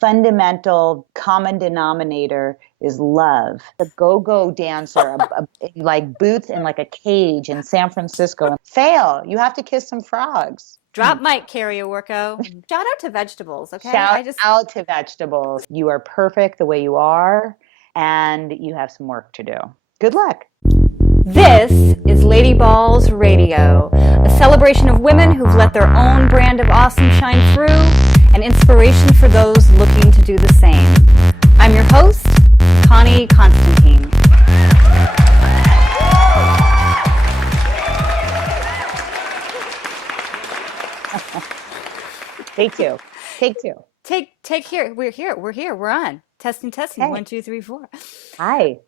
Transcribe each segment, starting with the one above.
fundamental common denominator is love. A go-go dancer, like boots in like a cage in San Francisco. Fail. You have to kiss some frogs. Drop mic, karaoke. Shout out to vegetables, okay? Shout out to vegetables. You are perfect the way you are, and you have some work to do. Good luck. This is Lady Balls Radio, a celebration of women who've let their own brand of awesome shine through, and inspiration for those looking to do the same. I'm your host, Connie Constantine. Take two. Take here. We're here. We're on. Testing. Okay. 1, 2, 3, 4. Hi.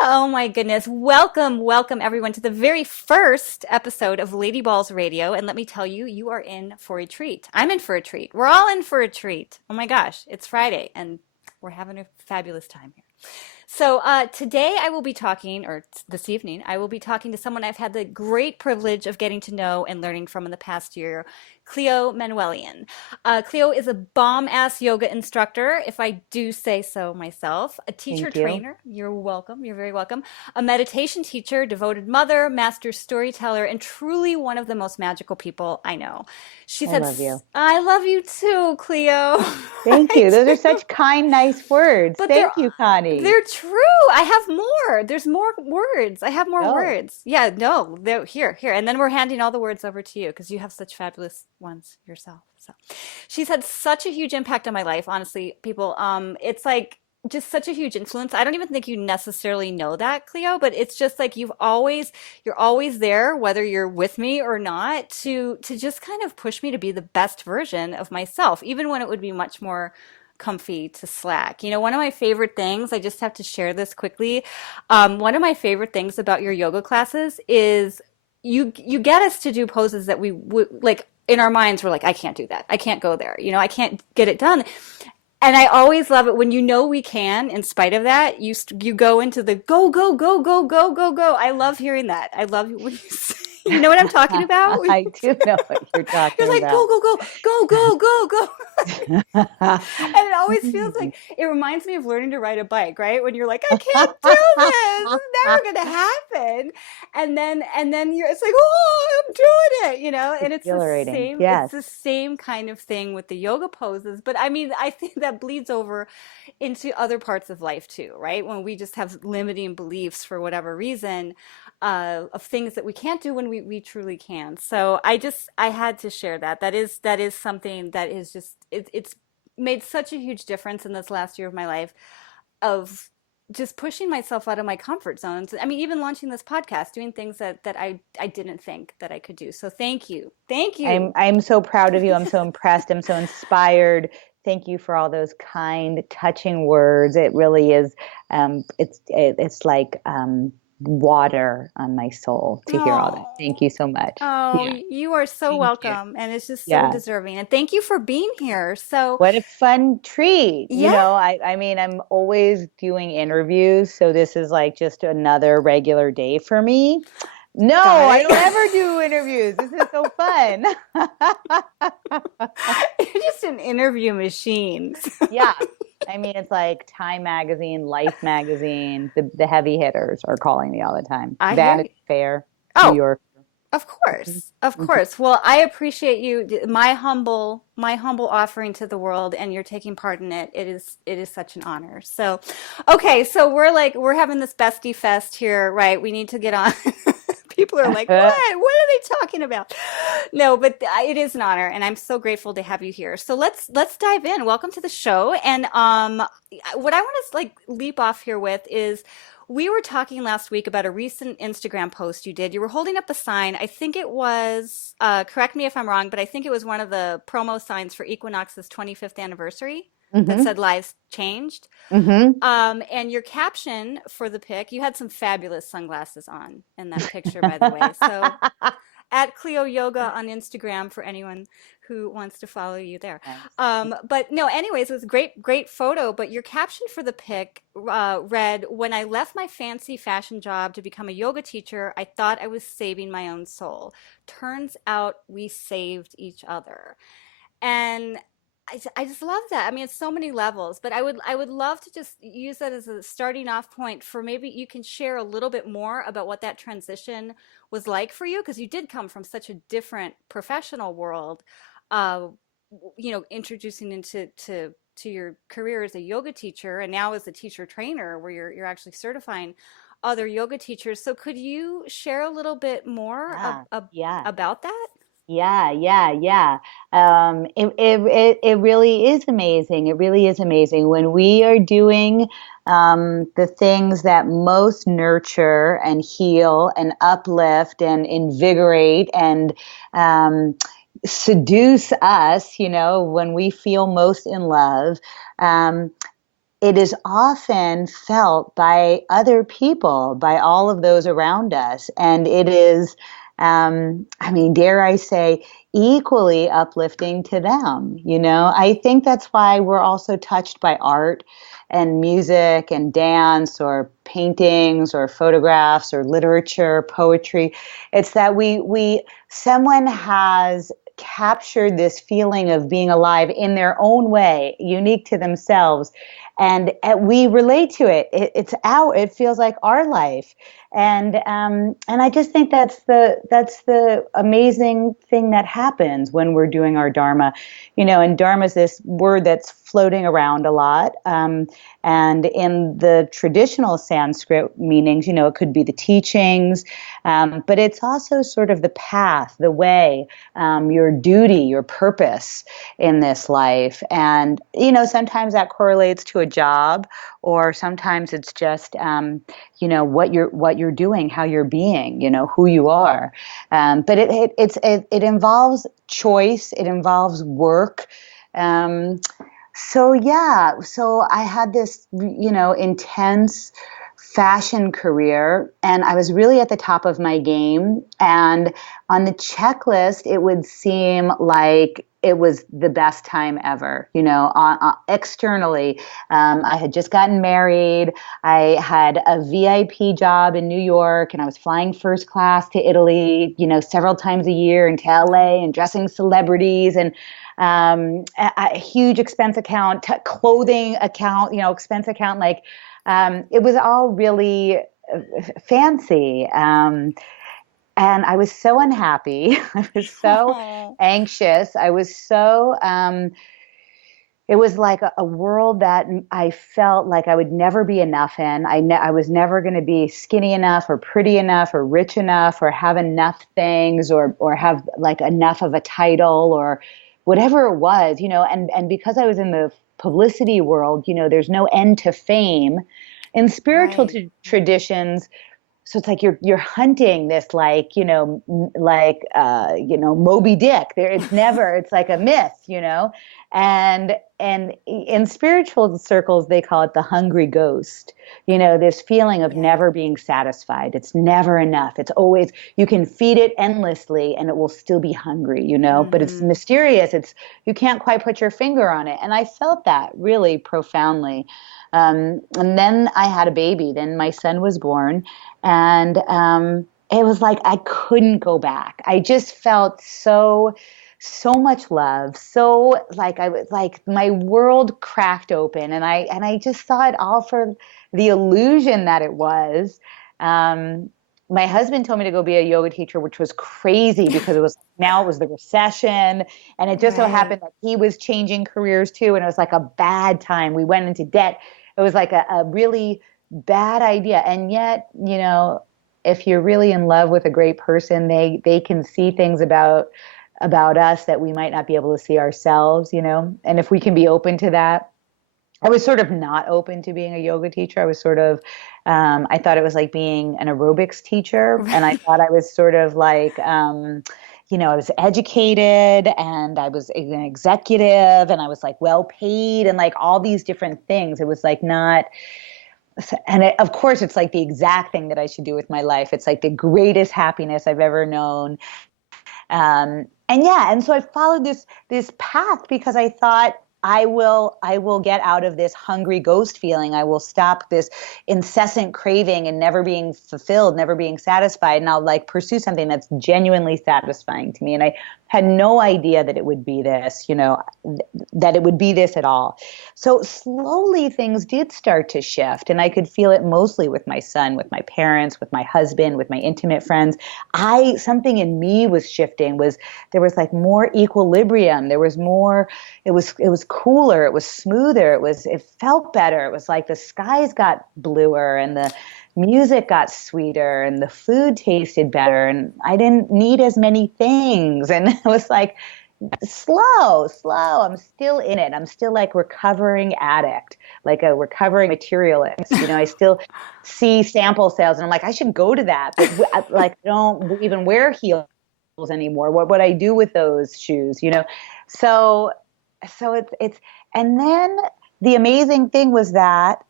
Oh my goodness. Welcome everyone to the very first episode of Lady Balls Radio. And let me tell you, you are in for a treat. I'm in for a treat. We're all in for a treat. Oh my gosh, it's Friday and we're having a fabulous time here. So today I will be talking, or this evening, I will be talking to someone I've had the great privilege of getting to know and learning from in the past year, Clio Manuelian. Clio is a bomb-ass yoga instructor, if I do say so myself, a teacher trainer. You're welcome. You're very welcome. A meditation teacher, devoted mother, master storyteller, and truly one of the most magical people I know. I love you. I love you too, Clio. Thank you. Those are such kind, nice words. Thank you, Connie. They're true. I have more. There's more words. I have more words. Yeah, no, they're here. And then we're handing all the words over to you because you have such fabulous ones yourself. So she's had such a huge impact on my life, honestly, people. It's like just such a huge influence. I don't even think you necessarily know that, Clio, but it's just like you're always there, whether you're with me or not, to just kind of push me to be the best version of myself, even when it would be much more comfy to slack. You know, one of my favorite things, I just have to share this quickly. One of my favorite things about your yoga classes is you get us to do poses that we would like in our minds. We're like, I can't do that. I can't go there. You know, I can't get it done. And I always love it when you know we can, in spite of that, you go into the go, go, go, go, go, go, go. I love hearing that. I love when you say, you know what I'm talking about? I do know what you're talking You're like, about. go, go, go, go, go, go, go. And it always feels like, it reminds me of learning to ride a bike, right? When you're like, I can't do this. It's never going to happen. And then it's like, oh, I'm doing it, you know? And it's the same, yes. it's the same kind of thing with the yoga poses. But I mean, I think that bleeds over into other parts of life too, right? When we just have limiting beliefs for whatever reason, of things that we can't do when we truly can. So I had to share that. That is something that is just it's made such a huge difference in this last year of my life, of just pushing myself out of my comfort zones. I mean, even launching this podcast, doing things that I didn't think that I could do. So thank you. I'm so proud of you. I'm so impressed. I'm so inspired. Thank you for all those kind, touching words. It really is. It's like water on my soul to hear all that. Thank you so much. Oh, Yeah. you are so Thank welcome. you. And it's just so Yeah. deserving. And thank you for being here. So, What a fun treat. yeah. You know, I mean, I'm always doing interviews, so this is like just another regular day for me. No, I don't ever do interviews. This is so fun. You're just an interview machine. Yeah. I mean, it's like Time Magazine, Life Magazine, the heavy hitters are calling me all the time. Vanity Fair, New York. Of course. Of course. Well, I appreciate you, my humble offering to the world, and you're taking part in it. It is such an honor. So, okay, so we're having this bestie fest here, right? We need to get on. People are like, what? What are they talking about? No, but it is an honor, and I'm so grateful to have you here. So let's dive in. Welcome to the show. And what I want to like leap off here with is, we were talking last week about a recent Instagram post you did. You were holding up a sign. I think it was, correct me if I'm wrong, but I think it was one of the promo signs for Equinox's 25th anniversary that said "Lives Changed." And your caption for the pic, you had some fabulous sunglasses on in that picture, by the way. So at Clio Yoga on Instagram for anyone who wants to follow you there. But no, anyways, it was a great photo. But your caption for the pic read, "When I left my fancy fashion job to become a yoga teacher, I thought I was saving my own soul. Turns out we saved each other." And I just love that. I mean, it's so many levels, but I would love to just use that as a starting off point for maybe you can share a little bit more about what that transition was like for you, because you did come from such a different professional world, uh, introducing into to your career as a yoga teacher and now as a teacher trainer where you're actually certifying other yoga teachers. So could you share a little bit more Yeah, yeah. about that? Yeah, yeah, yeah. It really is amazing. It really is amazing when we are doing the things that most nurture and heal and uplift and invigorate and um, seduce us, when we feel most in love. Um, it is often felt by other people, by all of those around us. And it is, I mean, dare I say, equally uplifting to them. I think that's why we're also touched by art and music and dance or paintings or photographs or literature, poetry. It's that someone has captured this feeling of being alive in their own way, unique to themselves, and we relate to it. It feels like our life, and I just think that's the amazing thing that happens when we're doing our dharma. And dharma is this word that's floating around a lot, and in the traditional Sanskrit meanings, it could be the teachings, but it's also sort of the path, the way, your duty, your purpose in this life. And, sometimes that correlates to a job, or sometimes it's just, what you're doing, how you're being, who you are. But it involves choice. It involves work. Um, so yeah, so I had this, intense fashion career, and I was really at the top of my game. And on the checklist, it would seem like it was the best time ever. Externally, I had just gotten married. I had a VIP job in New York, and I was flying first class to Italy, several times a year, and to Wow. LA, and dressing celebrities, and a huge expense account, clothing account, expense account. Like, it was all really fancy. And I was so unhappy. I was so anxious. It was like a world that I felt like I would never be enough in. I was never going to be skinny enough or pretty enough or rich enough or have enough things or have like enough of a title or whatever it was, and because I was in the publicity world, there's no end to fame. In spiritual Right. traditions, so it's like you're hunting this, like, Moby Dick. It's never, it's like a myth, and in spiritual circles they call it the hungry ghost. This feeling of Yeah. never being satisfied. It's never enough. It's always, you can feed it endlessly and it will still be hungry, but it's Mm-hmm. mysterious. It's, you can't quite put your finger on it. And I felt that really profoundly. And then I had a baby. Then my son was born, and it was like I couldn't go back. I just felt so much love, so like I was like my world cracked open, and I just saw it all for the illusion that it was. Um, my husband told me to go be a yoga teacher, which was crazy because it was the recession, and it just so Right. happened that he was changing careers too, and it was like a bad time. We went into debt. It was like a really bad idea. And yet, if you're really in love with a great person, they can see things about us that we might not be able to see ourselves, And if we can be open to that. I was sort of not open to being a yoga teacher. I was sort of, I thought it was like being an aerobics teacher. And I thought I was sort of like, I was educated and I was an executive and I was like well paid and like all these different things. It was like not, and of course, it's like the exact thing that I should do with my life. It's like the greatest happiness I've ever known. And yeah, and so I followed this path because I thought I will get out of this hungry ghost feeling. I will stop this incessant craving and never being fulfilled, never being satisfied. And I'll like pursue something that's genuinely satisfying to me. And I had no idea that it would be this, that it would be this at all. So slowly things did start to shift, and I could feel it mostly with my son, with my parents, with my husband, with my intimate friends. Something in me was shifting, there was like more equilibrium. There was more, it was cooler, it was smoother, it felt better. It was like the skies got bluer and the music got sweeter and the food tasted better and I didn't need as many things. And it was like slow. I'm still in it. I'm still like recovering addict, like a recovering materialist. I still see sample sales and I'm like, I should go to that, but like, I don't even wear heels anymore. What would I do with those shoes? So, it's, and then the amazing thing was that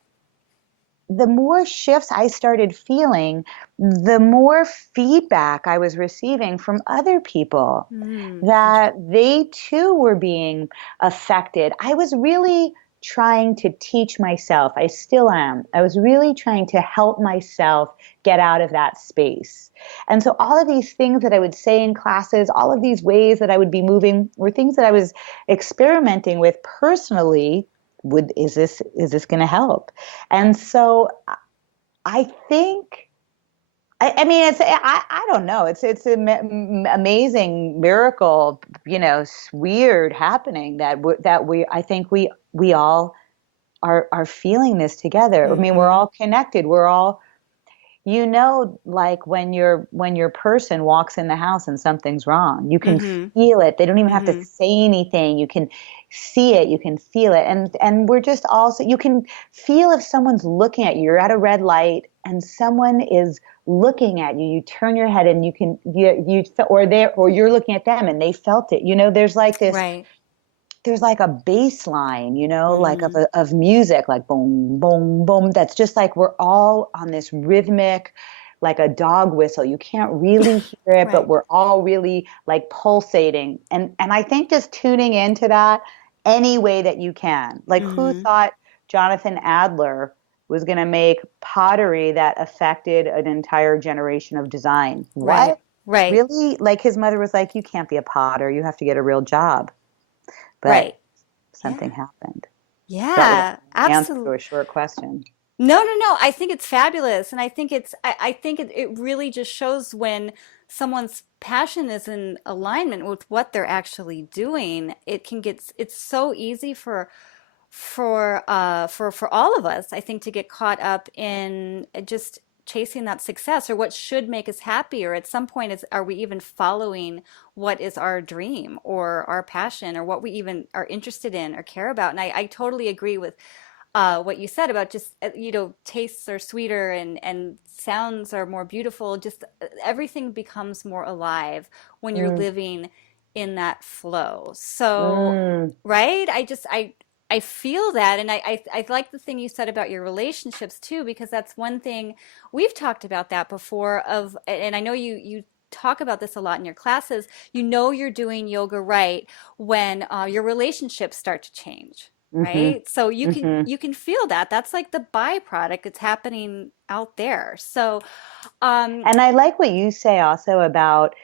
the more shifts I started feeling, the more feedback I was receiving from other people that they too were being affected. I was really trying to teach myself. I still am. I was really trying to help myself get out of that space. And so all of these things that I would say in classes, all of these ways that I would be moving were things that I was experimenting with personally. Is this going to help? And so I think, I mean, I don't know. It's an amazing miracle, weird happening I think we all are feeling this together. I mean, we're all connected. We're all, like when your person walks in the house and something's wrong, you can feel it. They don't even have to say anything. You can see it, you can feel it. And we're just also, you can feel if someone's looking at you. You're at a red light and someone is looking at you. You turn your head and or you're looking at them and they felt it. There's like this, Right. there's like a bass line, like of music, like boom, boom, boom. That's just like we're all on this rhythmic, like a dog whistle. You can't really hear it, but Right. we're all really like pulsating. And I think just tuning into that any way that you can. Like who thought Jonathan Adler was going to make pottery that affected an entire generation of design? Right. What? Right. Really? Like his mother was like, you can't be a potter. You have to get a real job. But Right. something Yeah. happened. That was Yeah. the answer to Absolutely. a short question. No, no, no. I think it's fabulous. And I think I think it really just shows when someone's passion is in alignment with what they're actually doing. It's so easy for all of us, I think, to get caught up in just chasing that success or what should make us happy, or at some point are we even following what is our dream or our passion or what we even are interested in or care about. And I totally agree with what you said about just tastes are sweeter and sounds are more beautiful. Just everything becomes more alive when you're Mm, living in that flow. So, mm, right? I feel that, and I like the thing you said about your relationships too, because that's one thing we've talked about that before. And I know you talk about this a lot in your classes. You're doing yoga right when your relationships start to change, mm-hmm, right? So you can mm-hmm. you can feel that. That's like the byproduct. It's happening out there. So, And I like what you say also about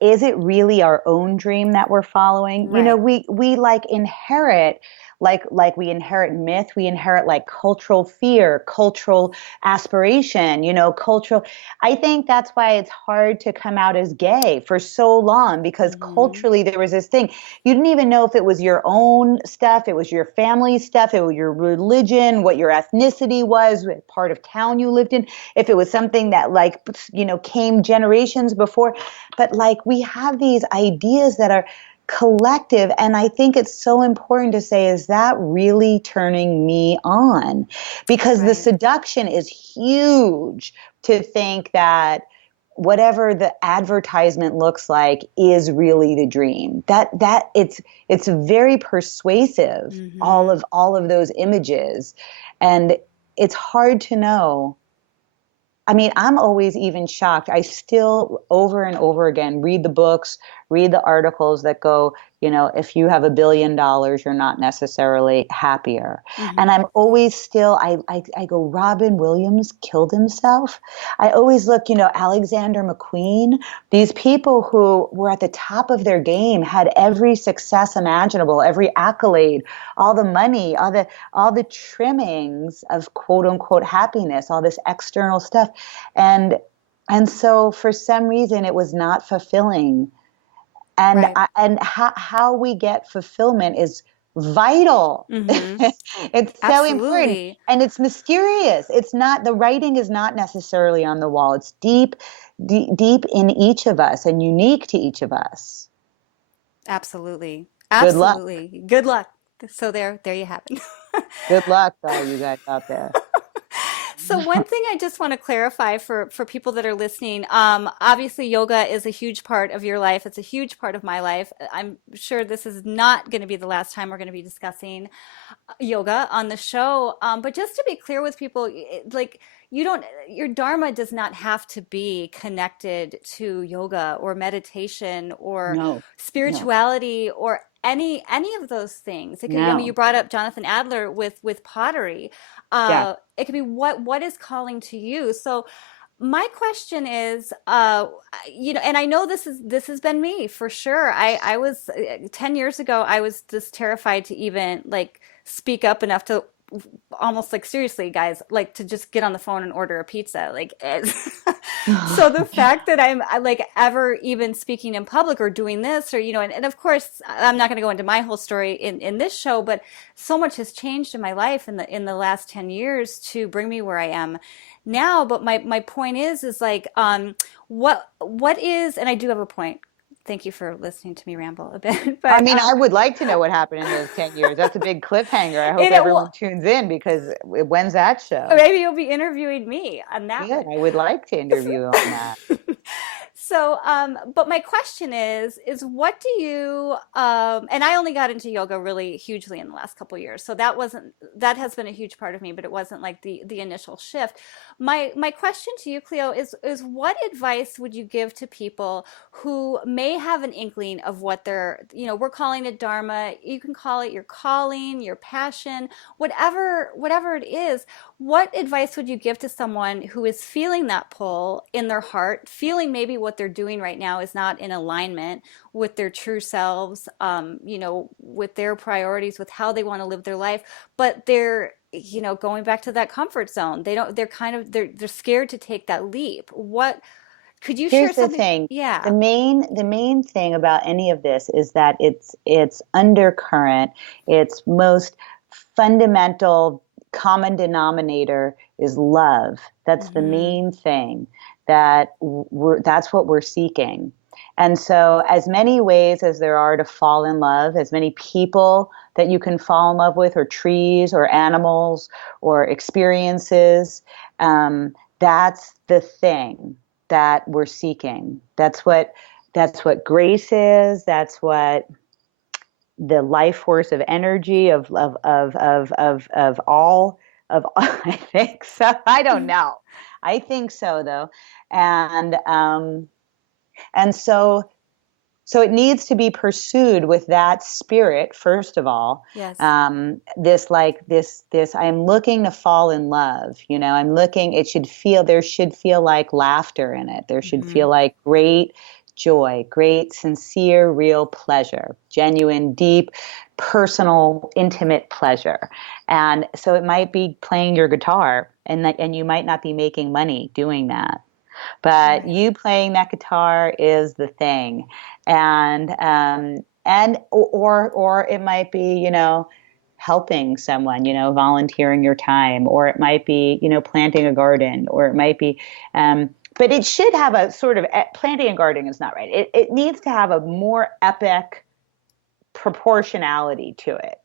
is it really our own dream that we're following? right. We like inherit like we inherit myth, we inherit like cultural fear, cultural aspiration, cultural. I think that's why it's hard to come out as gay for so long because Hmm. culturally there was this thing. You didn't even know if it was your own stuff, it was your family stuff, it was your religion, what your ethnicity was, what part of town you lived in, if it was something that like came generations before. But like we have these ideas that are collective, and I think it's so important to say, is that really turning me on? Because the Right. seduction is huge to think that whatever the advertisement looks like is really the dream. That it's very persuasive, Hmm. all of those images. And it's hard to know. I mean, I'm always even shocked. I still over and over again read the books, read the articles that go, if you have $1 billion, you're not necessarily happier. And Hmm. I'm always still, I go, Robin Williams killed himself. I always look, Alexander McQueen, these people who were at the top of their game, had every success imaginable, every accolade, all the money, all the trimmings of quote unquote happiness, all this external stuff. And and so for some reason it was not fulfilling. And Right. how we get fulfillment is vital. Hmm. It's so important, Absolutely. and it's mysterious. It's not, the writing is not necessarily on the wall. It's deep, deep, deep in each of us and unique to each of us. Absolutely. Good luck. Absolutely. Good luck. So there you have it. Good luck to all you guys out there. So one thing I just want to clarify for people that are listening, obviously yoga is a huge part of your life. It's a huge part of my life. I'm sure this is not going to be the last time we're going to be discussing yoga on the show. But just to be clear with people, like you don't, your Dharma does not have to be connected to yoga or meditation or No, no, spirituality or any of those things. It could, I mean, you no. brought up Jonathan Adler with pottery. Yeah. It could be what is calling to you. So my question is, and I know this has been me for sure. I was 10 years ago, I was just terrified to even like speak up enough to almost like seriously, guys, like to just get on the phone and order a pizza. Like, so the fact that like ever even speaking in public or doing this or, and of course, I'm not going to go into my whole story in this show, but so much has changed in my life in the last 10 years to bring me where I am now. But my point is like, what is, and I do have a point. Thank you for listening to me ramble a bit, I but mean, I would like to know what happened in those 10 years. That's a big cliffhanger. I hope well, everyone tunes in, because when's that show? maybe you'll be interviewing me on that Good. one. I would like to interview on that. So, but my question is what do you, and I only got into yoga really hugely in the last couple of years. So that has been a huge part of me, but it wasn't like the initial shift. My question to you, Cleo, is what advice would you give to people who may have an inkling of what we're calling it Dharma. You can call it your calling, your passion, whatever it is. What advice would you give to someone who is feeling that pull in their heart, feeling maybe what they're doing right now is not in alignment with their true selves, with their priorities, with how they want to live their life, but they're going back to that comfort zone. They're scared to take that leap. What could you share Here's the something? thing. The Yeah. main the main thing about any of this is that it's undercurrent. Its most fundamental common denominator is love. That's the Mm-hmm. main thing, that's what we're seeking. And so, as many ways as there are to fall in love, as many people that you can fall in love with, or trees, or animals, or experiences, that's the thing that we're seeking. That's what grace is. That's what the life force of energy of all of I think so. I don't know. I think so though. And um and so so it needs to be pursued with that spirit, first of all. Yes. This I'm looking to fall in love. There should feel like laughter in it. There should Mm-hmm. feel like great joy, great, sincere, real pleasure, genuine, deep, personal, intimate pleasure. And so it might be playing your guitar, and you might not be making money doing that, but Right. you playing that guitar is the thing. And it might be, helping someone, volunteering your time, or it might be, planting a garden, or it might be, but it should have a sort of, planting and gardening is not right. It needs to have a more epic proportionality to it.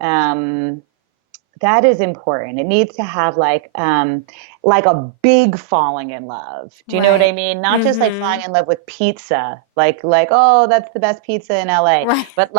Um, that is important. It needs to have like a big falling in love. Do you know what I Right. mean? Not just like Mm-hmm. falling in love with pizza, like oh, that's the best pizza in LA, Right. but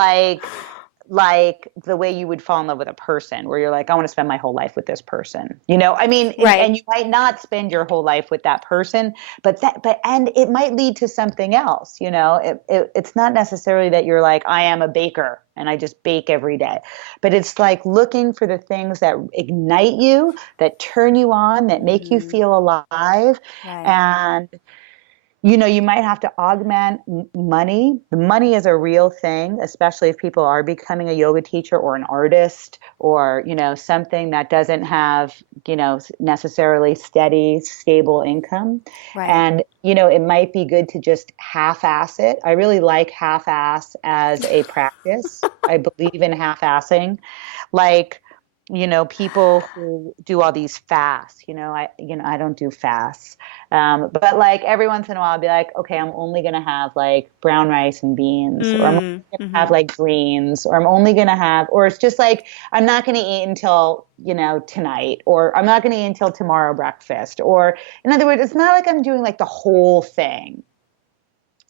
like the way you would fall in love with a person, where you're like, I want to spend my whole life with this person. You know, I mean, Right. and you might not spend your whole life with that person, and it might lead to something else. You know, it's not necessarily that you're like, I am a baker and I just bake every day, but it's like looking for the things that ignite you, that turn you on, that make you Hmm. feel alive. Right. And you know, you might have to augment money. The money is a real thing, especially if people are becoming a yoga teacher or an artist or, you know, something that doesn't have, you know, necessarily steady, stable income. Right. And, you know, it might be good to just half-ass it. I really like half-ass as a practice. I believe in half-assing. Like, you know, people who do all these fasts, I don't do fasts. But like every once in a while, I'll be like, okay, I'm only going to have like brown rice and beans, or I'm only Mm. going to have Hmm. like greens, or I'm only going to have, or it's just like, I'm not going to eat until, you know, tonight, or I'm not going to eat until tomorrow breakfast. Or in other words, it's not like I'm doing like the whole thing.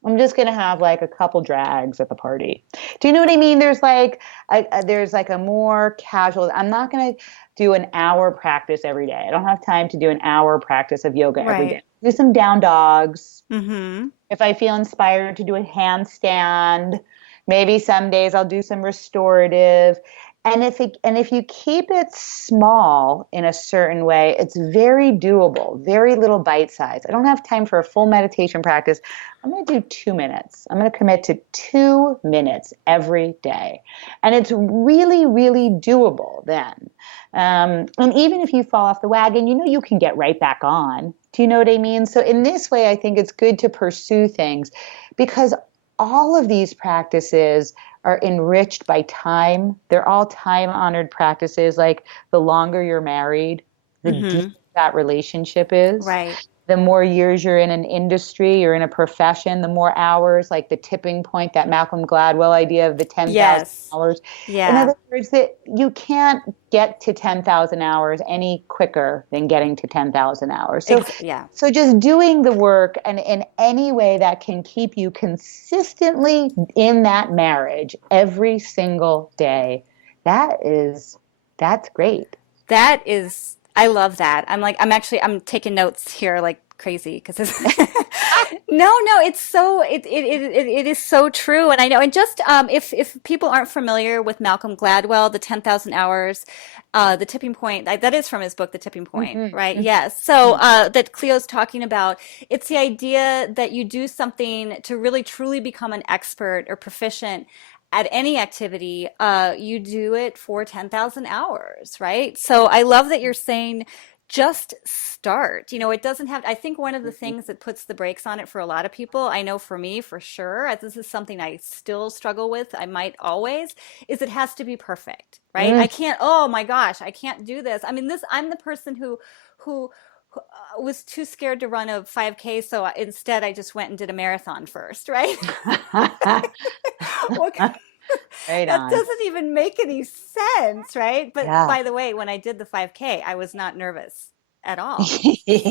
I'm just gonna have like a couple drags at the party. Do you know what I mean? There's like a more casual. I'm not gonna do an hour practice every day. I don't have time to do an hour practice of yoga every day. Right. Do some down dogs. Hmm. If I feel inspired to do a handstand, maybe some days I'll do some restorative. And if you keep it small in a certain way, it's very doable, very little bite size. I don't have time for a full meditation practice. I'm going to do 2 minutes. I'm going to commit to 2 minutes every day. And it's really, really doable then. And even if you fall off the wagon, you know you can get right back on. Do you know what I mean? So in this way, I think it's good to pursue things because all of these practices are enriched by time. They're all time honored practices. Like the longer you're married, the Hmm. deeper that relationship is. Right. The more years you're in an industry, you're in a profession, the more hours, like the tipping point, that Malcolm Gladwell idea of the 10,000 Yes. hours. In Yeah. other words, that you can't get to 10,000 hours any quicker than getting to 10,000 hours. Yeah. So just doing the work and in any way that can keep you consistently in that marriage every single day, that is, that's great. That is, I love that. I'm taking notes here like crazy because no, it's so, it is so true. And I know, and just, if people aren't familiar with Malcolm Gladwell, the 10,000 hours, the tipping point, that is from his book, The Tipping Point, Mhm, right? mhm, Yes. So, mhm. that Cleo's talking about, it's the idea that you do something to really truly become an expert or proficient at any activity, you do it for 10,000 hours, right? So I love that you're saying just start. You know, it doesn't have, I think one of the things that puts the brakes on it for a lot of people, I know for me for sure, this is something I still struggle with, I might always, is it has to be perfect, right? I Mm. can't, oh my gosh, I can't do this. I mean, I'm the person who was too scared to run a 5K, so instead I just went and did a marathon first, right? What Right that on. doesn't even make any sense, right? But Yeah. by the way, when I did the 5K, I was not nervous at all.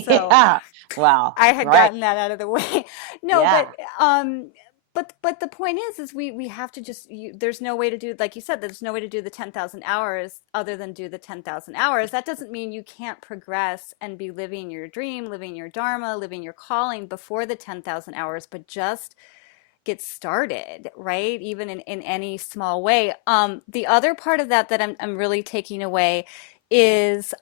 So Yeah. Well, I had right. gotten that out of the way. No, Yeah. um but the point is we have to just there's no way to do, like you said, there's no way to do the 10,000 hours other than do the 10,000 hours. That doesn't mean you can't progress and be living your dream, living your dharma, living your calling before the 10,000 hours, but just get started, right? Even in any small way. The other part of that I'm really taking away is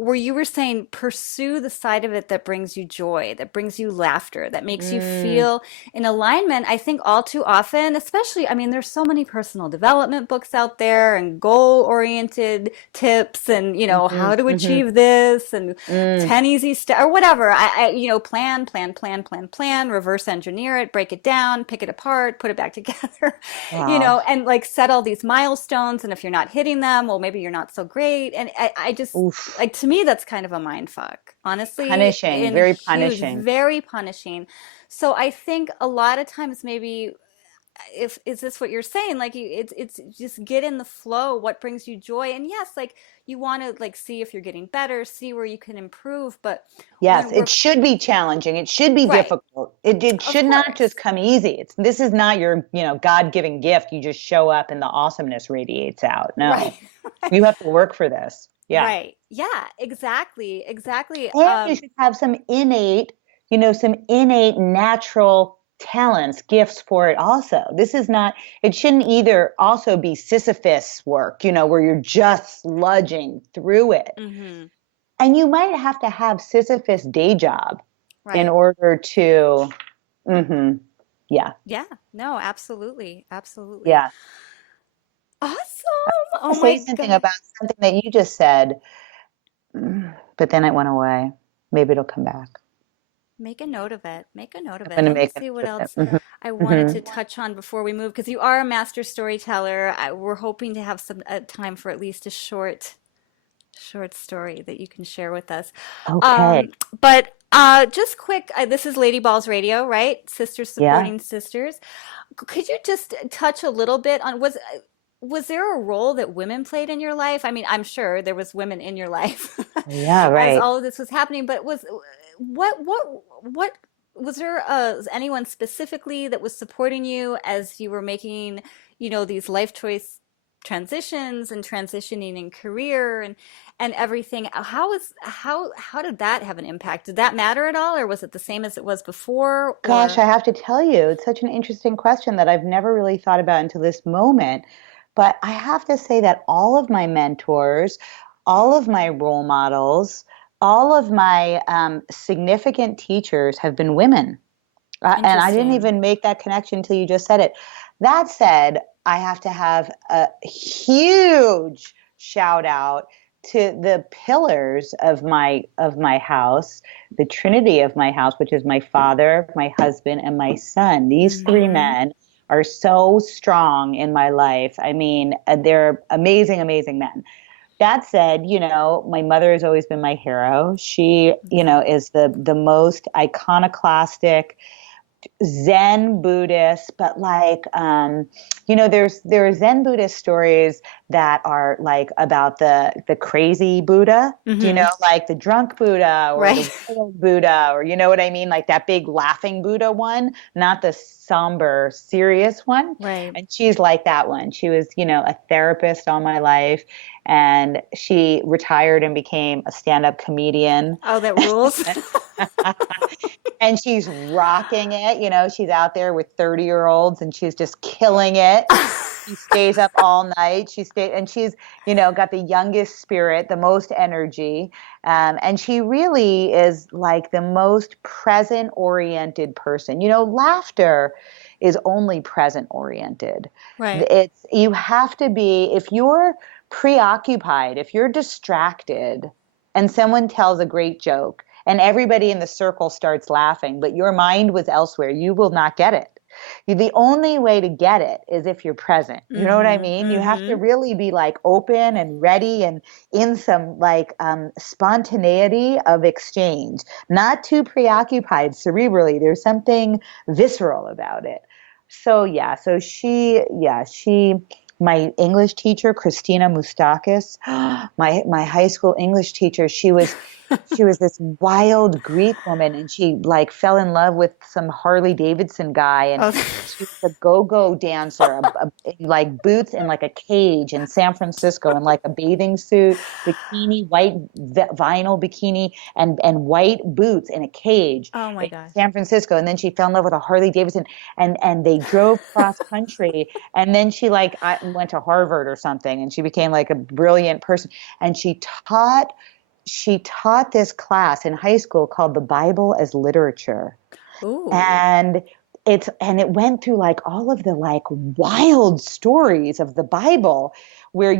where you were saying pursue the side of it that brings you joy, that brings you laughter, that makes you Mm, feel in alignment. I think all too often, especially, I mean, there's so many personal development books out there and goal-oriented tips and, mhm, how to mhm, achieve this and mm. 10 easy steps or whatever. Plan, reverse engineer it, break it down, pick it apart, put it back together, Wow. and like set all these milestones. And if you're not hitting them, well, maybe you're not so great. And I just, Oof. like, to me, that's kind of a mind fuck, honestly, Punishing, in very huge, punishing. very punishing. So I think a lot of times maybe if is this what you're saying? Like it's just get in the flow, what brings you joy. And yes, like you want to like see if you're getting better, see where you can improve. But Yes, when we're it should be challenging. It should be right, difficult. It of should not just course. come easy. This is not your, God-given gift. You just show up and the awesomeness radiates out. Right. No. You have to work for this. Yeah. Right. Yeah, exactly. Exactly. And you should have some innate natural talents, gifts for it also. It shouldn't either also be Sisyphus work, where you're just sludging through it. Mhm. And you might have to have Sisyphus day job in Right. order to, hmm yeah, Yeah. No, absolutely. Absolutely. yeah. Awesome. I'll Oh say my something God. about something that you just said, but then it went away. Maybe it'll come back. Make a note of it. Make a note of I'm it. going to Let me make a see what note of else it. I Hmm wanted hmm to touch on before we move, because you are a master storyteller. We're hoping to have some time for at least a short story that you can share with us. Okay. Um, but just quick, this is Lady Balls Radio, right? Sisters Yeah. supporting sisters. Could you just touch a little bit on was there a role that women played in your life? I mean, I'm sure there was women in your life Yeah, as right. all of this was happening, but what was there anyone specifically that was supporting you as you were making, these life choice transitions and transitioning in career and everything? How did that have an impact? Did that matter at all, or was it the same as it was before, Gosh, or I have to tell you, it's such an interesting question that I've never really thought about until this moment. But I have to say that all of my mentors, all of my role models, all of my significant teachers have been women. And I didn't interesting? even make that connection until you just said it. That said, I have to have a huge shout out to the pillars of my house, the trinity of my house, which is my father, my husband, and my son. These three Mm-hmm. men are so strong in my life. I mean, they're amazing, amazing men. That said, my mother has always been my hero. She, Yeah. is the most iconoclastic Zen Buddhist, but like, there are Zen Buddhist stories that are like about the crazy Buddha, Mm-hmm. like the drunk Buddha or the Right. wild Buddha, or you know what I mean, like that big laughing Buddha one, not the somber, serious one. Right. And she's like that one. She was, a therapist all my life, and she retired and became a stand-up comedian. Oh, that rules. And she's rocking it. She's out there with 30-year-olds and she's just killing it. She stays up all night. And she's, got the youngest spirit, the most energy. And she really is like the most present oriented person. Laughter is only present oriented. Right. You have to be, if you're preoccupied, if you're distracted and someone tells a great joke, and everybody in the circle starts laughing, but your mind was elsewhere, you will not get it. The only way to get it is if you're present. You know what I Mm-hmm. mean? You have to Mm-hmm. really be like open and ready and in some like spontaneity of exchange, not too preoccupied cerebrally. There's something visceral about it. So yeah, my English teacher, Christina Moustakis, my high school English teacher, she was this wild Greek woman, and she like fell in love with some Harley Davidson guy, and Oh, she was a go-go dancer, like boots in like a cage in San Francisco, and like a bathing suit, bikini, white vinyl bikini, and white boots in a cage oh my in gosh. San Francisco. And then she fell in love with a Harley Davidson, and they drove cross country, and then she like went to Harvard or something, and she became like a brilliant person, and she taught this class in high school called the Bible as Literature. Ooh. And it went through like all of the like wild stories of the Bible where,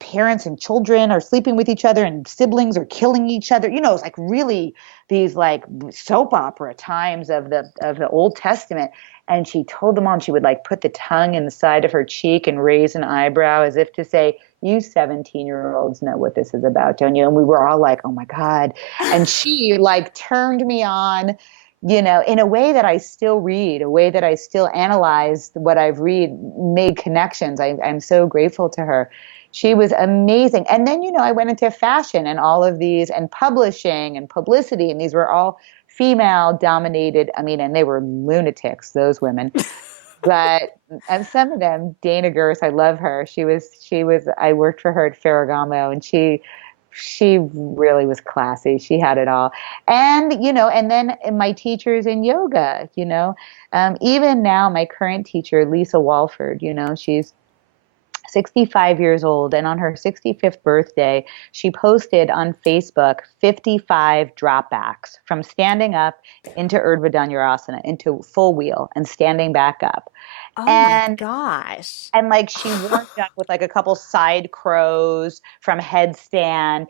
parents and children are sleeping with each other and siblings are killing each other. It's like really these like soap opera times of the Old Testament. And she told them all, and she would like put the tongue in the side of her cheek and raise an eyebrow as if to say, you 17-year-olds know what this is about, don't you? And we were all like, oh my God. And she like turned me on in a way that I still read, a way that I still analyze what I've read, made connections. I'm so grateful to her. She was amazing. And then, I went into fashion and all of these and publishing and publicity, and these were all female dominated. I mean, and they were lunatics, those women. But and some of them, Dana Gers, I love her. I worked for her at Ferragamo, and she really was classy. She had it all. And, and then my teachers in yoga, even now, my current teacher, Lisa Walford, she's 65 years old. And on her 65th birthday, she posted on Facebook 55 dropbacks from standing up into Urdhva Dhanurasana, into full wheel and standing back up. Oh my And gosh. and like she warmed up with like a couple side crows from headstand,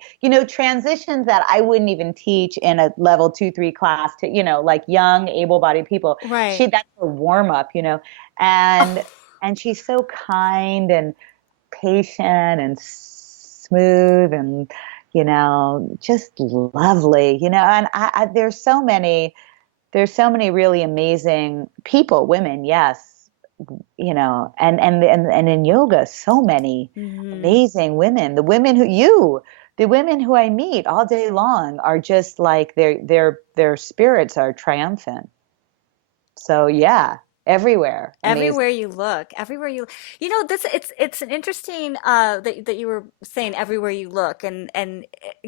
transitions that I wouldn't even teach in a level 2, 3 class to, like young able-bodied people. Right. That's her warm up, and, and she's so kind and patient and smooth and, just lovely, and there's so many really amazing people, women, yes, and in yoga, so many Hmm. amazing women. The women who I meet all day long are just like their spirits are triumphant. So yeah, everywhere, amazing. Everywhere this it's an interesting that you were saying everywhere you look, and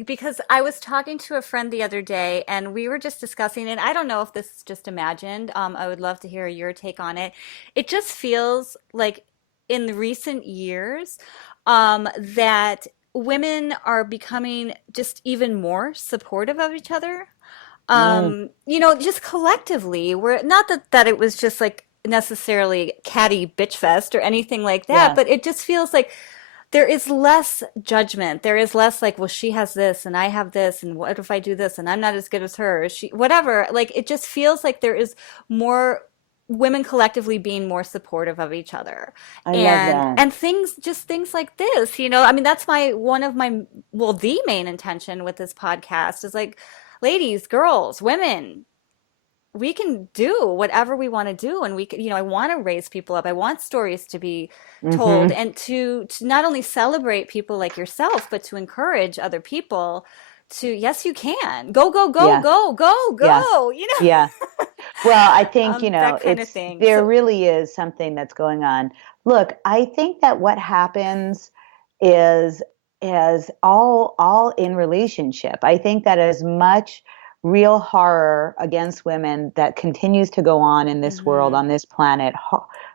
because I was talking to a friend the other day and we were just discussing, and I don't know if this is just imagined. I would love to hear your take on it. It just feels like in the recent years that women are becoming just even more supportive of each other, Mm, just collectively. We're not that it was just like necessarily catty bitch fest or anything like that, yeah, but it just feels like there is less judgment. There is less like, well, she has this and I have this, and what if I do this and I'm not as good as her, or she, whatever. Like it just feels like there is more women collectively being more supportive of each other, I love and that. things like this, I mean, that's my one of my well, the main intention with this podcast is like, ladies, girls, women, we can do whatever we want to do, and we can, I want to raise people up. I want stories to be told, Hmm. and to not only celebrate people like yourself, but to encourage other people to, yes, you can go, go, go, Yeah, go, go, yeah, go, yeah. Well, I think, that kind of thing. there So, really is something that's going on. Look, I think that what happens is all in relationship. I think that as much real horror against women that continues to go on in this world, mm-hmm, on this planet,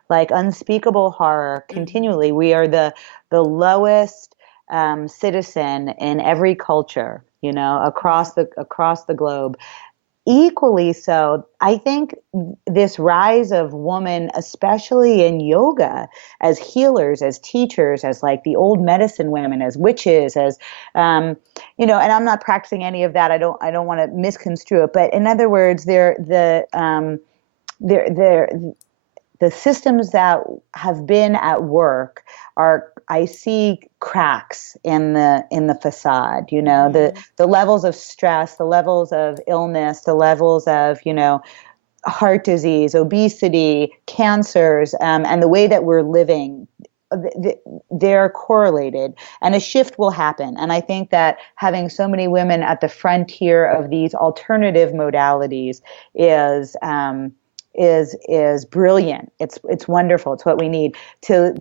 like unspeakable horror mm-hmm, continually. We are the lowest citizen in every culture, right, across the globe. Equally so, I think this rise of women, especially in yoga, as healers, as teachers, as like the old medicine women, as witches, as and I'm not practicing any of that. I don't want to misconstrue it, but in other words, they're the systems that have been at work are, I see cracks in the facade, mm-hmm, the levels of stress, the levels of illness, the levels of, heart disease, obesity, cancers, and the way that we're living, they're correlated, and a shift will happen. And I think that having so many women at the frontier of these alternative modalities is is brilliant. It's wonderful. It's what we need to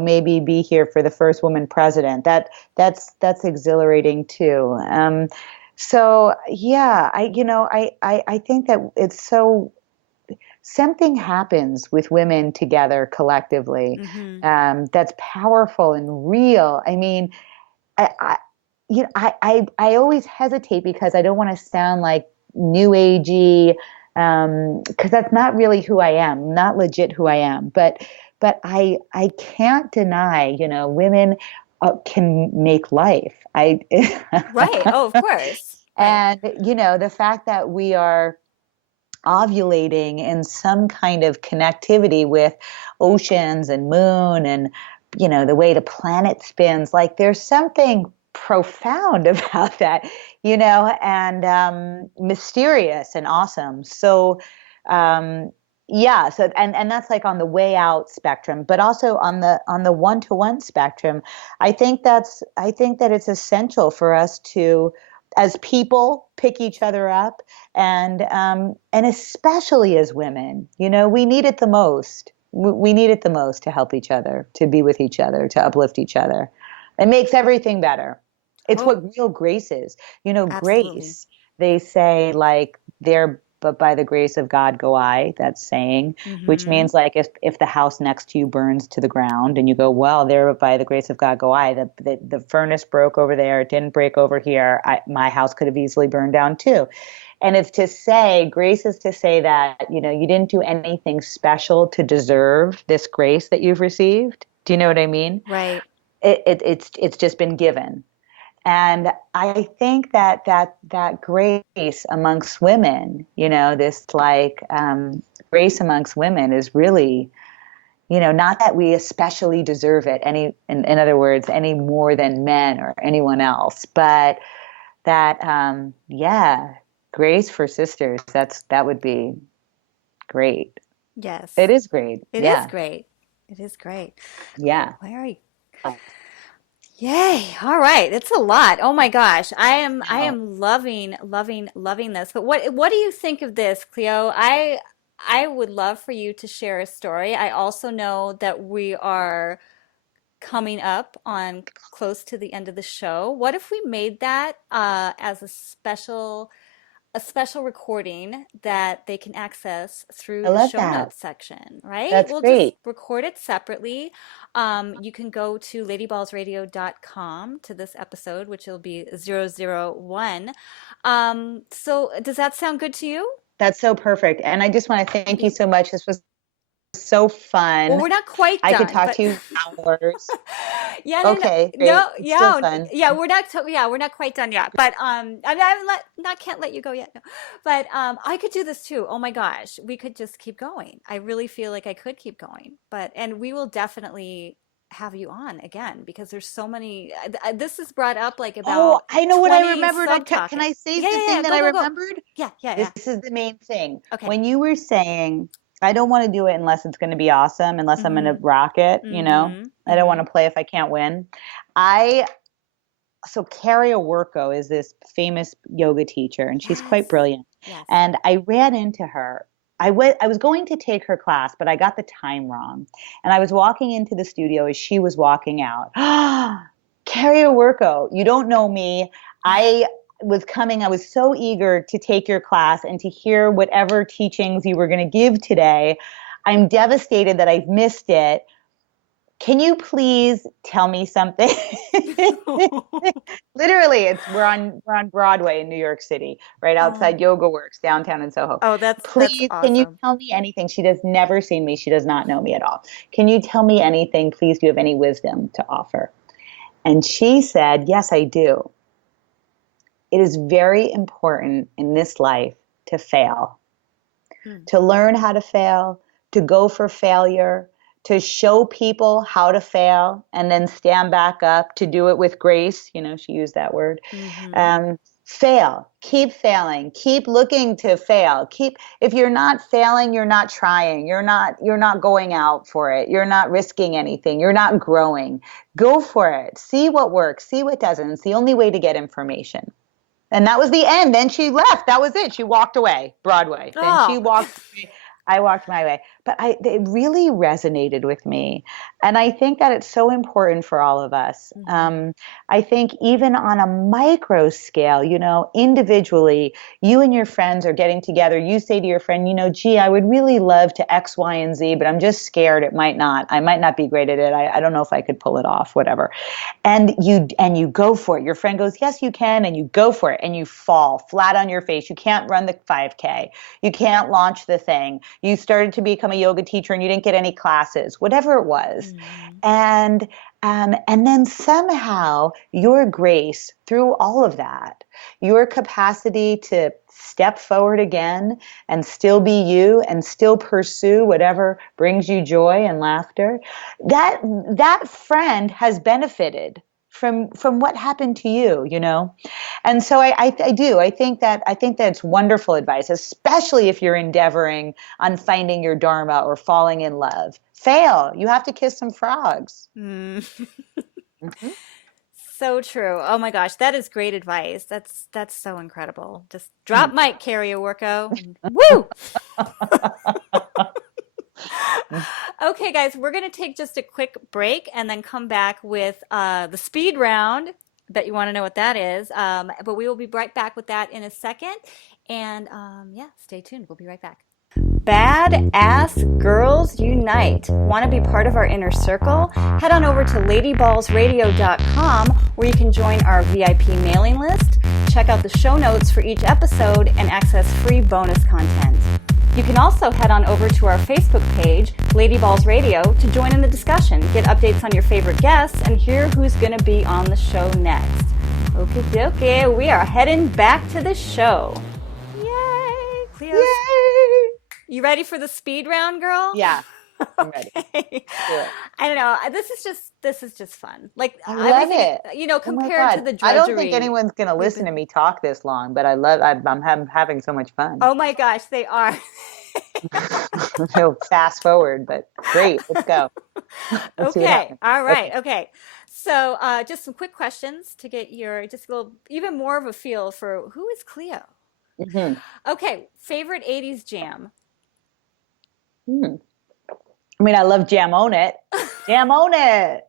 maybe be here for the first woman president. That's exhilarating too. So yeah, I think that it's so something happens with women together collectively, mm-hmm, that's powerful and real. I mean, I I always hesitate because I don't want to sound like new agey, because that's not really who I am, not legit who I am. But I can't deny, women can make life. I right. Oh, of course, right. and the fact that we are ovulating in some kind of connectivity with oceans and moon and the way the planet spins, like there's something profound about that, and mysterious and awesome. So, um, yeah. So, and that's like on the way out spectrum, but also on the one-to-one spectrum. I think that it's essential for us to, as people, pick each other up, and especially as women, we need it the most. We need it the most to help each other, to be with each other, to uplift each other. It makes everything better. It's Oh, what real grace is. absolutely. Grace, they say, like, there, but by the grace of God go I, that saying, which Mm-hmm. means like if the house next to you burns to the ground and you go, well, there, but by the grace of God go I, the furnace broke over there, it didn't break over here. My house could have easily burned down too. And it's to say, grace is to say that, you didn't do anything special to deserve this grace that you've received. Do you know what I mean? Right. It's just been given. And I think that grace amongst women, this like grace amongst women is really, not that we especially deserve it in other words, any more than men or anyone else, but that yeah, grace for sisters. That would be great. It Yes. is great. It is Yeah. great. It is great. Yeah. Very Yay. All right. It's a lot. Oh my gosh. I Wow. am loving this. But what do you think of this, Cleo? I would love for you to share a story. I also know that we are coming up on close to the end of the show. What if we made that as a special recording that they can access through I the love show that. notes section, right? That's We'll just great. record it separately. You can go to ladyballsradio.com to this episode, which will be 001. So does that sound good to you? That's so perfect. And I just want to thank you You, so much. This was so well, fun. we're not quite I could done, talk but to you hours. yeah, Okay, great. no, It's still yeah, fun. yeah. We're not quite done yet. But I can't let you go yet. No. But I could do this too. Oh my gosh, we could just keep going. I really feel like I could keep going. And we will definitely have you on again because there's so many. This is brought up like Oh, about I know what I 20 remembered. Can sub-topics. I say Yeah, the yeah, thing yeah. that Go, I go, go. remembered? Yeah, yeah, This yeah. is the main thing. Okay. When you were saying, I don't want to do it unless it's going to be awesome, unless I'm going to Mm-hmm. rock it, Mm-hmm. I don't want Mm-hmm. to play if I can't win. I so Carrie Worko is this famous yoga teacher, and she's quite Yes. brilliant. Yes. And I ran into her. I was going to take her class, but I got the time wrong. And I was walking into the studio as she was walking out. Carrie Worko, you don't know me. I I was so eager to take your class and to hear whatever teachings you were going to give today. I'm devastated that I've missed it. Can you please tell me something? Literally, we're on Broadway in New York City, right Oh. outside Yoga Works downtown in Soho. Oh, that's Please, can you awesome. tell me anything? She has never seen me. She does not know me at all. Can you tell me anything? Please, do you have any wisdom to offer? And she said, yes, I do. It is very important in this life to fail, Mm. to learn how to fail, to go for failure, to show people how to fail, and then stand back up to do it with grace. She used that word. Mm-hmm. Um, Fail, keep failing, keep looking to fail. If you're not failing, you're not trying. You're not going out for it. You're not risking anything. You're not growing. Go for it. See what works, see what doesn't. It's the only way to get information. And that was the end. Then she left. That was it. She walked away, Broadway. Then she Oh, walked away. I walked my way. But it really resonated with me. And I think that it's so important for all of us. hmm. I think even on a micro scale, individually, you and your friends are getting together. You say to your friend, gee, I would really love to X, Y, and Z, but I'm just scared I might not be great at it. I don't know if I could pull it off, whatever. And you go for it. Your friend goes, yes, you can, and you go for it, and you fall flat on your face. You can't run the 5K. You can't launch the thing. You started to become a yoga teacher and you didn't get any classes, whatever it was. Hmm. And then somehow your grace through all of that, your capacity to step forward again and still be you and still pursue whatever brings you joy and laughter, that friend has benefited from what happened to you, you know? And so I do. I think that it's wonderful advice, especially if you're endeavoring on finding your dharma or falling in love. Fail. You have to kiss some frogs. Mm. Mhm. So true. Oh my gosh, that is great advice. That's so incredible. Just drop Mm. mic, karaoke, and woo! Okay, guys, we're going to take just a quick break and then come back with the speed round. Bet you want to know what that is. But we will be right back with that in a second. And yeah, stay tuned. We'll be right back. Badass Girls Unite. Want to be part of our inner circle? Head on over to ladyballsradio.com where you can join our VIP mailing list, check out the show notes for each episode, and access free bonus content. You can also head on over to our Facebook page, Lady Balls Radio, to join in the discussion, get updates on your favorite guests, and hear who's going to be on the show next. Okay, we are heading back to the show. Yay! Cleo's. Yay! You ready for the speed round, girl? Yeah, I'm ready. Okay. Do it. I don't know. This is just fun. Like I love everything, it. Oh my compared to God. the I don't think drudgery anyone's going to we've listen to been. me talk this long, but I'm having so much fun. Oh my gosh, they are. So fast forward, but great. Let's go. Let's see what Okay. happens. All Okay. right. Okay. So, just some quick questions to get your just a little even more of a feel for who is Cleo. Hmm. Okay. Favorite 80s jam. Hmm. I mean, I love Jam On It. Jam On It.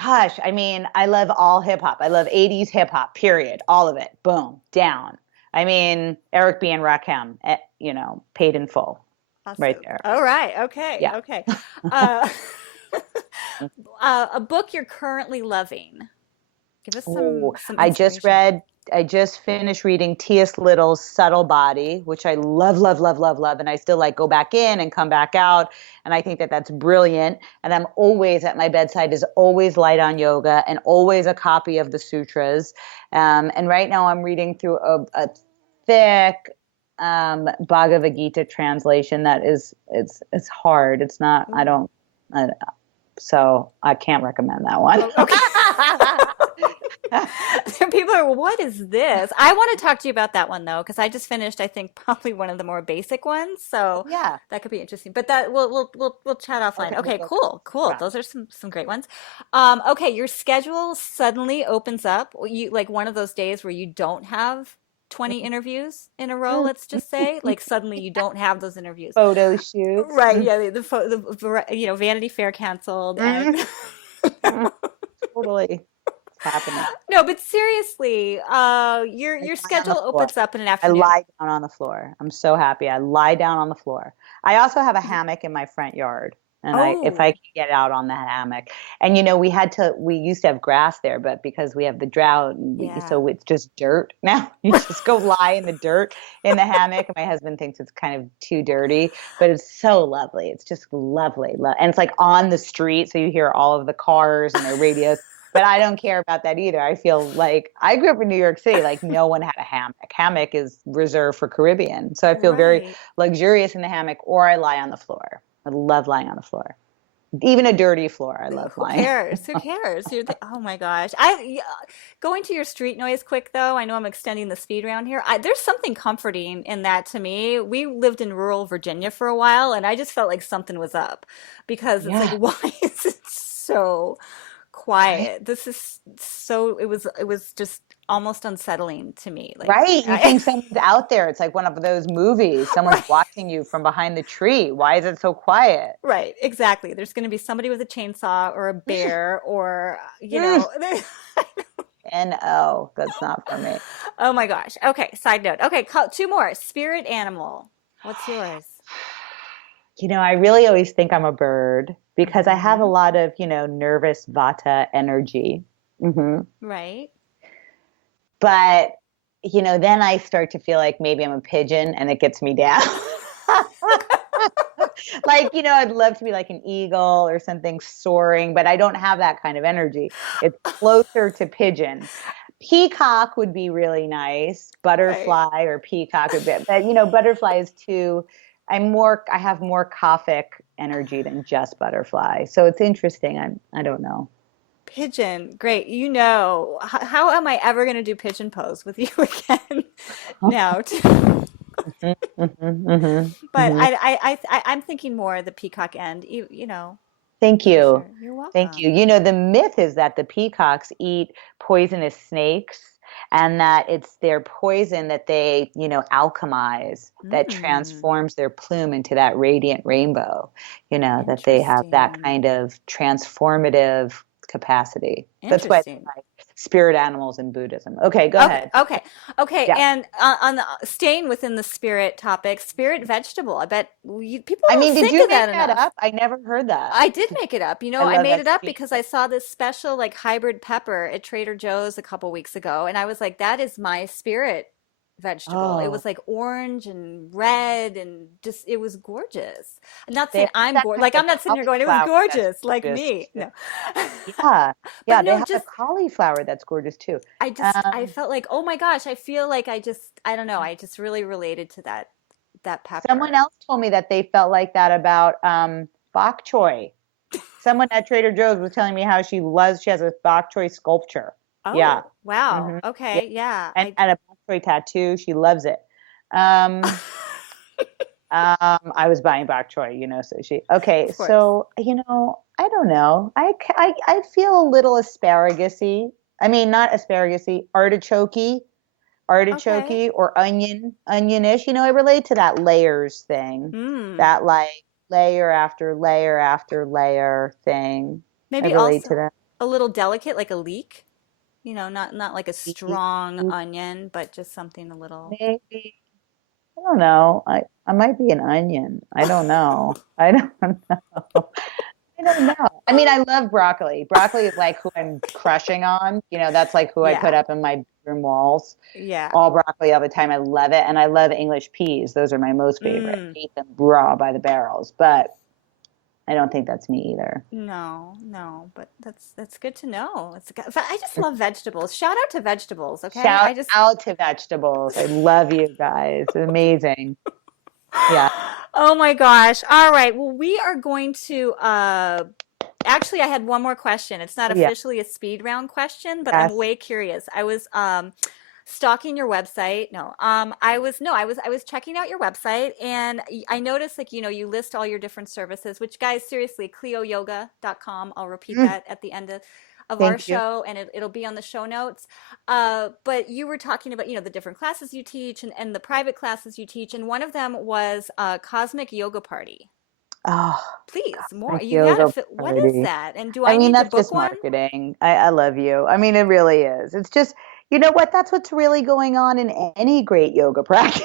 Gosh, I mean, I love all hip hop. I love 80s hip hop, period. All of it. Boom, down. I mean, Eric B. and Rakim, paid in full right Awesome. there. All right. Okay. Yeah. Okay. Uh, a book you're currently loving. Give us Oh, some I just inspiration. read, I just finished reading T.S. Little's Subtle Body, which I love, love, love, love, love. And I still like go back in and come back out. And I think that that's brilliant. And I'm always at my bedside is always light on yoga and always a copy of the sutras. And right now I'm reading through a thick Bhagavad Gita translation that it's hard. It's not, I Ooh. don't, so I can't recommend that one. Oh, okay. People are, well, what is this? I want to talk to you about that one though, because I just finished, I think, probably one of the more basic ones. So Yeah. that could be interesting. But that we'll chat offline. Okay, we'll Okay, go for cool, cool. yeah. Those are some great ones. Okay, your schedule suddenly opens up. You like one of those days where you don't have 20 interviews in a row, let's just say. Like suddenly you don't have those interviews. Photo shoots. Right, yeah, the Vanity Fair canceled and Mhm. Totally. It's happening. no, but seriously, I your lie on the schedule floor. opens up in an I afternoon. lie down on the floor. I'm so happy. I lie down on the floor. I also have a hammock in my front yard. And if I Oh, can get out on that hammock. And we used to have grass there, but because we have the drought and yeah, so it's just dirt now. You just go lie in the dirt in the hammock. And my husband thinks it's kind of too dirty, but it's so lovely. It's just lovely. And it's like on the street. So you hear all of the cars and their radios. But I don't care about that either. I feel like I grew up in New York City, like no one had a hammock. Hammock is reserved for Caribbean. So I feel very right. luxurious in the hammock, or I lie on the floor. I love lying on the floor. Even a dirty floor, I love Who lying. cares? Who cares? Oh my gosh. Going to your street noise quick though. I know I'm extending the speed round here. There's something comforting in that to me. We lived in rural Virginia for a while, and I just felt like something was up because it's like, Yeah, why is it so right. quiet? This is so. It was just almost unsettling to me. Like, Right. You think someone's out there. It's like one of those movies. Someone's right. watching you from behind the tree. Why is it so quiet? Right, exactly. There's going to be somebody with a chainsaw or a Mm, bear or, mm. No, that's not for me. oh my gosh. Okay, side note. Okay, two more. Spirit animal. What's yours? I really always think I'm a bird because I have a Hmm. lot of, nervous vata energy. Hmm. Right. But, then I start to feel like maybe I'm a pigeon and it gets me down. Like, I'd love to be like an eagle or something soaring, but I don't have that kind of energy. It's closer to pigeon. Peacock would be really nice. Right. Butterfly or peacock would be, but butterfly is too, I have more Kaphic energy than just butterfly. So it's interesting. I don't know. Pigeon, great. How am I ever going to do pigeon pose with you again? Now, Mhm, mhm, mhm, but mhm. I'm thinking more the peacock end. Thank For you. sure. You're Thank you. welcome. You know, the myth is that the peacocks eat poisonous snakes and that it's their poison that they, alchemize that Mm, transforms their plume into that radiant rainbow, that they have that interesting. kind of transformative capacity. That's why Interesting. they're like spirit animals in Buddhism. Okay, go Okay, ahead. okay, okay. Yeah. And staying within the spirit topic, spirit vegetable. I bet people I don't mean, did think you of make that that enough. up? I never heard that. I did make it up. I I love made that. it up because I saw this special like hybrid pepper at Trader Joe's a couple weeks ago, and I was like, that is my spirit vegetable. It Oh, was like orange and red and just it was gorgeous. I'm not they saying have I'm that gorgeous. kind Like of I'm not sitting here going, it was cauliflower that's gorgeous, like gorgeous me. too. No. Yeah, But yeah, they no, have a just cauliflower that's gorgeous too. I Um, felt like, oh my gosh, I feel like I don't know, I just really related to that Someone pepper. else told me that they felt like that about bok choy. Someone at Trader Joe's was telling me how she has a bok choy sculpture. Yeah. Oh, wow. Hmm. Yeah. Okay, yeah. And, I and a bok choy tattoo. She loves it. Um, I was buying bok choy, so okay, Of course. so, I don't know. I feel a little asparagus-y. I mean, not asparagus-y, Okay. artichokey or onionish. I relate to that layers thing, Mm. that like layer after layer after layer thing. I Maybe relate to also that. a little delicate, like a leek. Not like a strong Maybe, onion, but just something a little. maybe. I don't know. I might be an onion. I don't know. I don't know. I don't know. I mean, I love broccoli. Broccoli is like who I'm crushing on. That's like who I put Yeah. up in my bedroom walls. Yeah. All broccoli all the time. I love it. And I love English peas. Those are my most favorite. Mm. I eat them raw by the barrels, but I don't think that's me either. No, no, but that's good to know. I just love vegetables. Shout out to vegetables, okay? Shout out to vegetables. I love you guys. Amazing. Yeah. Oh my gosh. All right. Well, we are going to actually I had one more question. It's not Oh, yeah. officially a speed round question, but I'm Yes. way curious. I was stalking your website. No. I was no, I was checking out your website and I noticed like, you list all your different services, which guys, seriously, clioyoga.com. I'll repeat Mm, that at the end of our thank you. show and it'll be on the show notes. But you were talking about, the different classes you teach and the private classes you teach, and one of them was a cosmic yoga party. Oh, Please, more. like You gotta yoga fit. What is party. that? And do I I mean, need to that's book just one? marketing. I love you. I mean, it really is. It's just, you know what? That's what's really going on in any great yoga practice.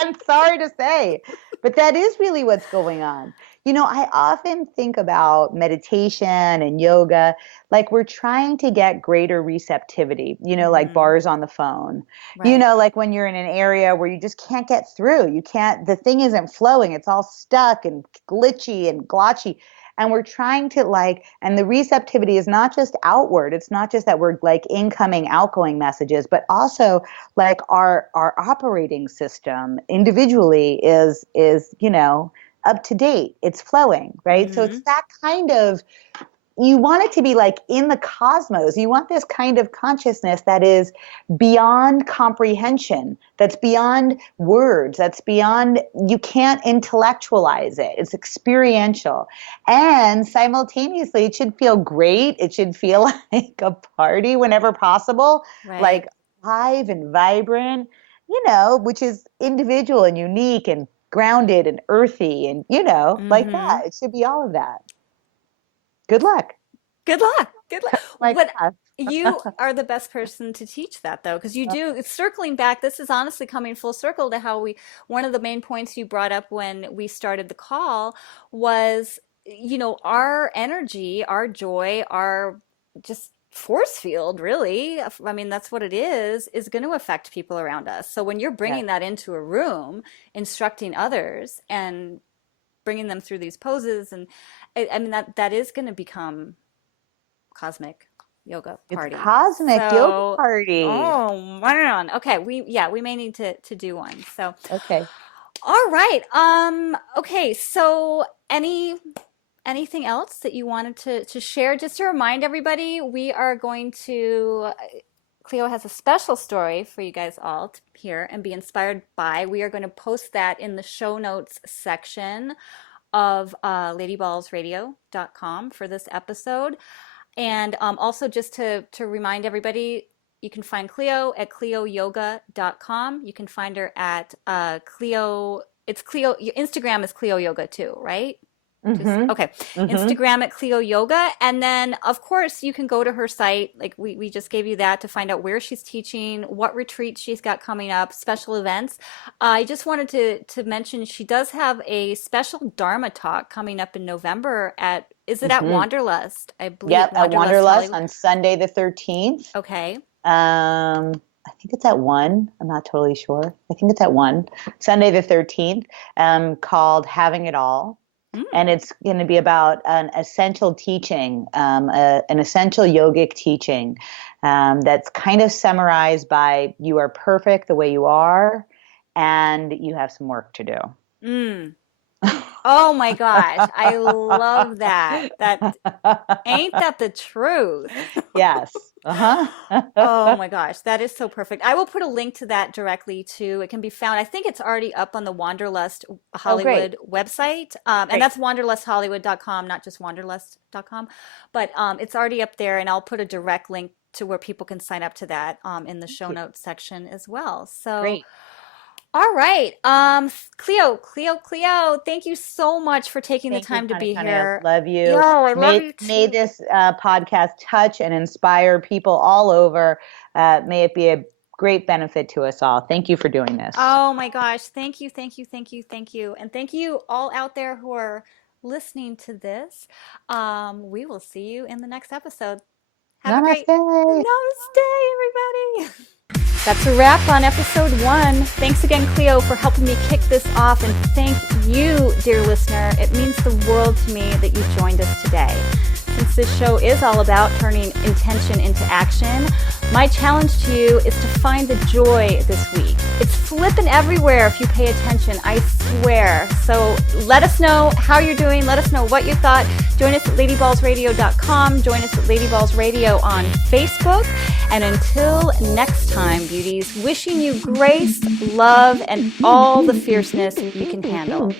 I'm sorry to say, but that is really what's going on. I often think about meditation and yoga, like we're trying to get greater receptivity, like Mm-hmm. bars on the phone, Right. like when you're in an area where you just can't get through, the thing isn't flowing, it's all stuck and glitchy and glotchy. And we're trying to and the receptivity is not just outward. It's not just that we're like incoming, outgoing messages, but also like our operating system individually is up to date. It's flowing, right? So Mm-hmm. it's that kind of, you want it to be like in the cosmos. You want this kind of consciousness that is beyond comprehension, that's beyond words, that's beyond, you can't intellectualize it. It's experiential. And simultaneously, it should feel great. It should feel like a party whenever possible, Right. like live and vibrant, which is individual and unique and grounded and earthy and, like Mm-hmm. that. It should be all of that. Good luck. Good luck. Good luck. Like What us. you are the best person to teach that though, because you do. It's circling back. This is honestly coming full circle to how one of the main points you brought up when we started the call was, our energy, our joy, our just force field, really. I mean, that's what it is going to affect people around us. So when you're Yes. bringing that into a room, instructing others and bringing them through these poses, and I mean, that is going to become cosmic yoga It's party. cosmic yoga So, party. oh man. Okay, we may need to do one. So, Okay. all right. Okay, so anything else that you wanted to share? Just to remind everybody, we are going to, Cleo has a special story for you guys all to hear and be inspired by. We are going to post that in the show notes section of ladyballsradio.com for this episode. And also just to remind everybody, you can find Cleo at cleoyoga.com. You can find her at Cleo, it's Cleo, your Instagram is Cleo Yoga too, right? Just, Mm-hmm. okay. Mm-hmm. Instagram at Clio Yoga. And then, of course, you can go to her site. Like we just gave you that to find out where she's teaching, what retreats she's got coming up, special events. I just wanted to mention she does have a special Dharma talk coming up in November at, is it at Mm-hmm. Wanderlust? I believe Yep, at Wanderlust Wanderlust Hollywood. on Sunday the 13th. Okay. I think it's at 1. I'm not totally sure. I think it's at 1. Sunday the 13th, called Having It All. And Mm. it's going to be about an essential teaching, an essential yogic teaching that's kind of summarized by you are perfect the way you are, and you have some work to do. Mm. Oh my gosh, I love that. Ain't that the truth? Yes. Oh Uh-huh. my gosh, that is so perfect. I will put a link to that directly too. It can be found. I think it's already up on the Wanderlust Oh, great. Hollywood website. And Great. that's wanderlusthollywood.com, not just wanderlust.com. But it's already up there, and I'll put a direct link to where people can sign up to that in the Thank show you. notes section as well. So, Great. all right. Cleo, thank you so much for taking the Thank you, time to Connie. be Connie, I here. love Yo, you. I love May you may too. this podcast touch and inspire people all over. May it be a great benefit to us all. Thank you for doing this. Oh my gosh. Thank you, thank you, thank you, thank you. And thank you all out there who are listening to this. We will see you in the next episode. Have a great Namaste. namaste, everybody. That's a wrap on episode 1. Thanks again, Cleo, for helping me kick this off. And thank you, dear listener. It means the world to me that you joined us today. Since this show is all about turning intention into action, my challenge to you is to find the joy this week. It's flipping everywhere if you pay attention, I swear. So let us know how you're doing. Let us know what you thought. Join us at ladyballsradio.com. Join us at Ladyball's Radio on Facebook. And until next time, beauties, wishing you grace, love, and all the fierceness you can handle.